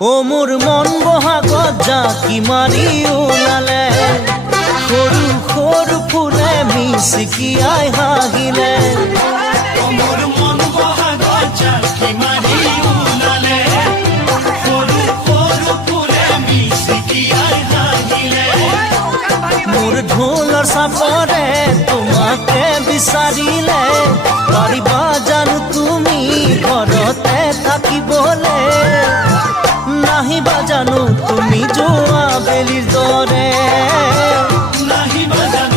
ও মোর মন বহাগত জাকি মাৰি ওলালে সৰু সৰু ফুলে মিচিকিয়াই হাঁহিলে মোৰ মন বহাগত জাকি মাৰি ওলালে সৰু সৰু ফুলে মিচিকিয়াই হাঁহিলে মোৰ ঢোলৰ চাপৰে তোমাকে বিচাৰিলে পাৰিবা জানো তুমি ঘৰতে থাকিবলে নাহিবা জানো তুমি যোৱা বেলিৰ দৰে নাহিবা জানো